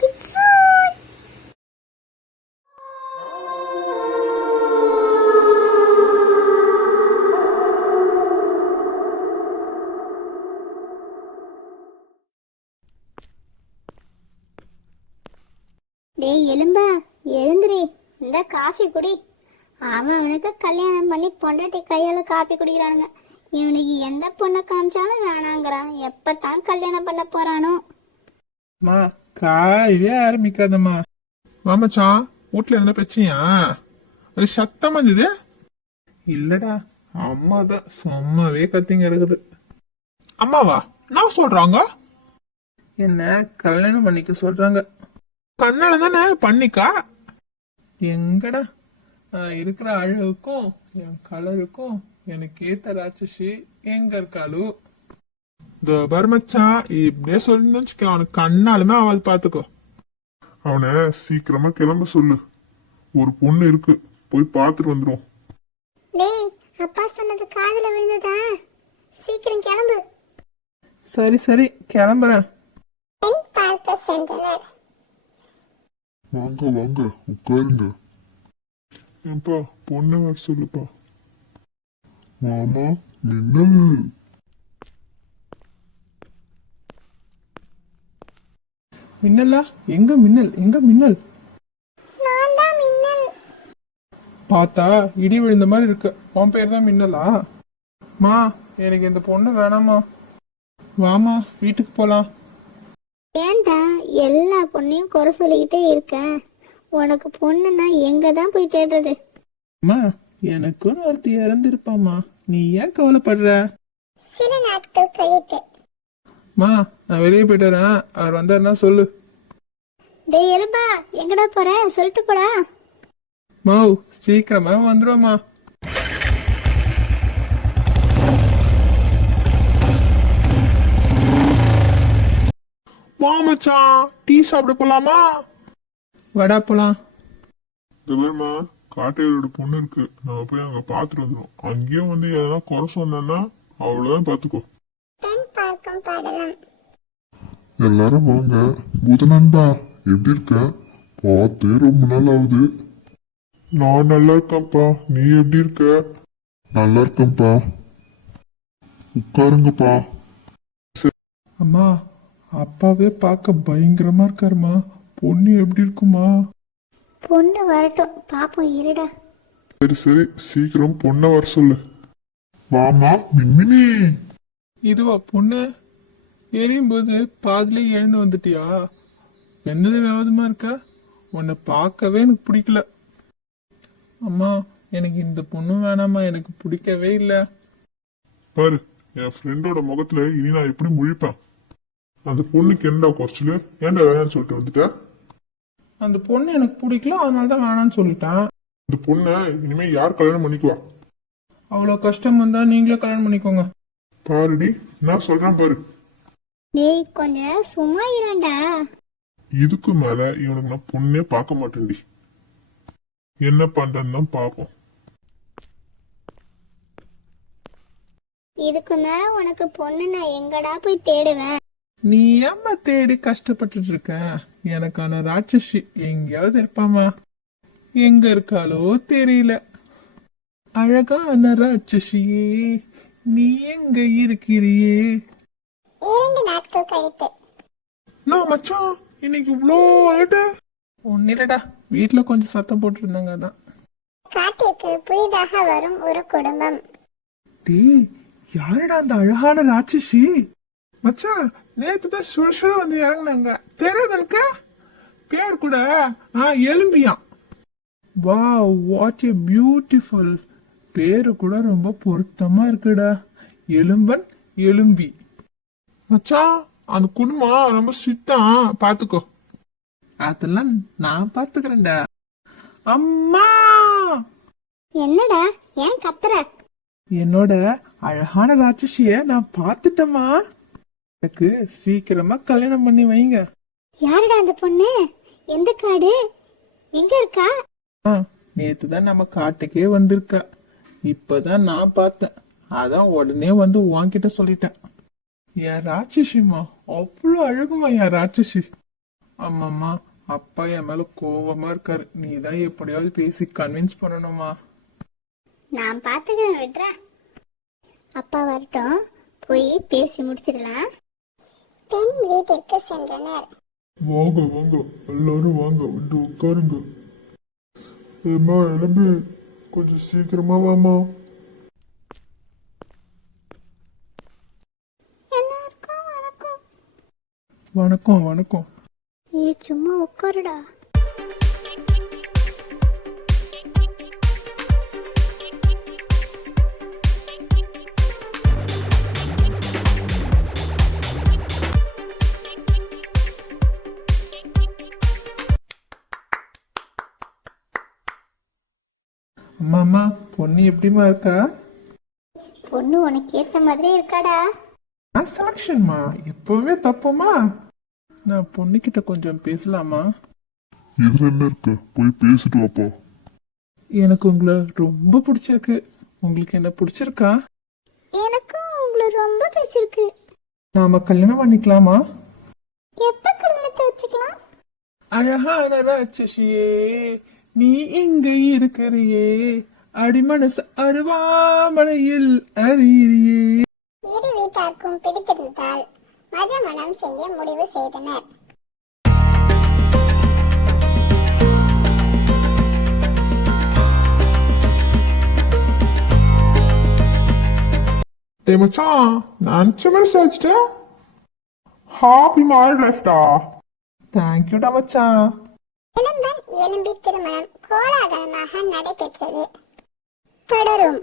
Kids. டேய் எலும்பா, எழுந்துரி, இந்த coffee குடி. அவனுக்கு கல்யாணம் பண்ணி பொண்டாட்டி கையால காஃபி குடிக்கிறானுங்க. இவனுக்கு எந்த பொண்ணை காமிச்சாலும் வேணாங்கிறான். எப்பதான் கல்யாணம் பண்ண போறானோ. மா காலையிலே ஆரம்பிக்காதம்மா. மாமச்சான் வீட்டுல எதுனா பிரச்சனையா? ஒரு சத்தமா இருந்தது. இல்லடா, அம்மா தான் சும்மாவே கத்திங்க எடுக்குது. அம்மாவா? நான் சொல்றாங்க என்ன கல்யாணம் பண்ணிக்க சொல்றாங்க. கண்ணால தானே பண்ணிக்கா. எங்கடா இருக்கிற அழகுக்கும் என் கலருக்கும் எனக்கு ஏத்த ராட்சசி எங்க இருக்காளு? மச்சான் இப்படியே சொல்லிருந்துச்சு அவனுக்கு கண்ணாலுமே அவள் பாத்துக்கோ. அவனை சீக்கிரமா கிளம்ப சொல்லு. ஒரு பொண்ணு இருக்கு, போய் பாத்துட்டு வந்துடும். டேய், அப்பா சொன்னது காதுல விழுந்ததா? சீக்கிரம் கிளம்பு. சரி சரி கிளம்புறேன். பார்க்க சென்றனர். வாங்க வாங்க உட்காருங்க. அப்பா பொண்ணு வர சொல்லுப்பா. மாமா மின்னல். மின்னலா? எங்க மின்னல்? எங்க மின்னல்? நான் தான் மின்னல். பார்த்தா இடி விழுந்த மாதிரி இருக்கு. உன் பேர் தான் மின்னலா? மா எனக்கு இந்த பொண்ணு வேணாமா. வாமா வீட்டுக்கு போலாம். ஏன்டா எல்லா பொண்ணையும் குறை சொல்லிக்கிட்டே இருக்க? உனக்கு பொண்ணுன்னா எங்க தான் போய் தேடுறது? அம்மா எனக்கும் ஒருத்தி இறந்துருப்பாமா, நீ ஏன் கவலைப்படுற? சில நாட்கள் கழித்து. மா நான் வெளியே போயிட்டு வரேன், அவர் வந்தாருன்னா சொல்லு. டேய் எலும்பா, எங்கடா போற? சொல்லிட்டு போடா. மாவ் சீக்கிரமா வந்துருவாமா. மச்சான் டீ சாப்பிட போலாமா? வடா போலாம். இந்த காட்டையோட பொண்ணு இருக்கு, நம்ம போய் அங்க பாத்துட்டு வந்துடும். அங்கேயும் வந்து எதனா குறை சொன்னா அவ்வளவுதான் பாத்துக்கோ. பெண் பார்க்கும் பாடலாம். எல்லாரும் வாங்க. பூத நண்பா எப்படி இருக்க? பார்த்தே ரொம்ப நாள் ஆகுது. நான் நல்லா இருக்கேன்ப்பா, நீ எப்படி இருக்க? நல்லா இருக்கேன்ப்பா. உட்காருங்கப்பா. அம்மா அப்பாவே பார்க்க பயங்கரமா இருக்காருமா. பொண்ணு எப்படி இருக்குமா? பொண்ணு வரட்டும் பாப்போம், இருடா. சரி சரி சீக்கிரம் பொண்ணை வர சொல்லு. வாமா மின்மினி. இதுவா பொண்ணு? எரியும் போது பாதிலே எழுந்து வந்துட்டியா? என்னது விவாதமா இருக்க? உன்னை பார்க்கவே எனக்கு பிடிக்கல. அம்மா எனக்கு இந்த பொண்ணு வேணாமா, எனக்கு பிடிக்கவே இல்லை. பாரு என் ஃப்ரெண்டோட முகத்துல இனி நான் எப்படி முழிப்பேன். அந்த பொண்ணுக்கு என்னடா குறைச்சலு? ஏன்டா வேணான்னு சொல்லிட்டு வந்துட்ட? அந்த பொண்ணு எனக்கு பிடிக்கல, அதனால தான் வேணான்னு சொல்லிட்டேன். அந்த பொண்ணை இனிமே யார் கல்யாணம் பண்ணிக்குவா? அவ்வளோ கஷ்டம் வந்தா நீங்களே கல்யாணம் பண்ணிக்கோங்க. பாருடி நான் சொல்றேன் பாரு. டேய் கொஞ்ச நேரம் சும்மா இருடா. இதுக்கு மேல இவனுக்கு நான் பொண்ணே பார்க்க மாட்டேன்டி. என்ன பண்றேன்னு தான் பாப்போம். இதுக்கு மேல உனக்கு பொண்ணு நான் எங்கடா போய் தேடுவேன்? நீ ஏம்மா தேடி கஷ்டப்பட்டுட்டு இருக்க? எனக்கான ராட்சசி எங்கேயாவது இருப்பாமா. எங்க இருக்காளோ தெரியல. அழகான ராட்சசியே நீ எங்க இருக்கிறியே? 2 நாட்கள் கழித்து. நான் மச்சான் இன்னைக்கு இவ்வளோ லேட்டு? ஒன்னிலடா, வீட்டுல கொஞ்சம் சத்தம் போட்டு இருந்தாங்க அதான். காட்டிற்கு புதிதாக வரும் ஒரு குடும்பம். டேய் யாருடா அந்த அழகான ராட்சசி? மச்சான் நேத்து தான் சுடுசுட வந்து இறங்குனாங்க, தெரியாது எனக்கு. பேர் கூட எலும்பியான். Wow what a beautiful. பேரு கூட ரொம்ப பொருத்தமா இருக்குடா, எலும்பன் எலும்பி. மச்சான் அந்த குடும்பம் ரொம்ப சித்தான், பாத்துக்கோ. அதெல்லாம் நான் பாத்துக்கிறேன்டா. அம்மா என்னடா ஏன் கத்துற? என்னோட அழகான ராட்சசிய நான் பாத்துட்டேமா. எனக்கு சீக்கிரமா கல்யாணம் பண்ணி வைங்க. யாருடா அந்த பொண்ணு? எந்த காடு? எங்க இருக்கா? நேத்துதான் நம்ம காட்டுக்கே வந்திருக்கா. இப்பதான் நான் பார்த்தேன், அதான் உடனே வந்து உன்கிட்ட சொல்லிட்டேன். என் ராட்சசிமா அவ்வளவு அழகுமா என் ராட்சசி. ஆமாம்மா, அப்பா என் மேல கோவமா இருக்காரு. நீ தான் எப்படியாவது பேசி கன்வின்ஸ் பண்ணணுமா? நான் பார்த்துக்கிறேன், விட்றேன். அப்பா வரட்டும், போய் பேசி முடிச்சிடலாம். பெண் வீட்டிற்கு சென்றனர். வாங்க வாங்க எல்லாரும் வாங்க, வந்து உட்காருங்க. ஏம்மா எலும்பு, கொஞ்சம் சீக்கிரமா வாமா. எல்லாருக்கும் வணக்கம். வணக்கம் வணக்கம். சும்மா உட்காருடா. அம்மா அம்மா, பொண்ணு எப்படிமா இருக்கா? பொண்ணு உனக்கு ஏத்த மாதிரி இருக்காடா. செலக்ஷன்மா எப்பவுமே தப்புமா? நான் பொண்ணுகிட்ட கொஞ்சம் பேசலாமா? இதுல என்ன இருக்கு, போய் பேசிட்டு வாப்பா. எனக்கு உங்களை ரொம்ப பிடிச்சிருக்கு. உங்களுக்கு என்ன பிடிச்சிருக்கா? எனக்கும் உங்களை ரொம்ப பிடிச்சிருக்கு. நாம கல்யாணம் பண்ணிக்கலாமா? எப்ப கல்யாணத்தை வச்சுக்கலாம்? அழகான ராட்சசியே, நீ இங்க இருக்கிறியே, அடிமனசு அருவாமனையில் அறியிறியே. இரு வீட்டாருக்கும் பிடித்திருந்தால் மஜமனம் செய்ய முடிவு செய்தனர். டேய் மச்சான், நான் நினச்ச மாதிரி சாதிச்சிட்டேன். Happy married லைஃப்டா. தேங்க்யூடா மச்சான். இளம்பன் எலும்பி திருமணம் கோலாகலமாக நடைபெற்றது. தொடரும்.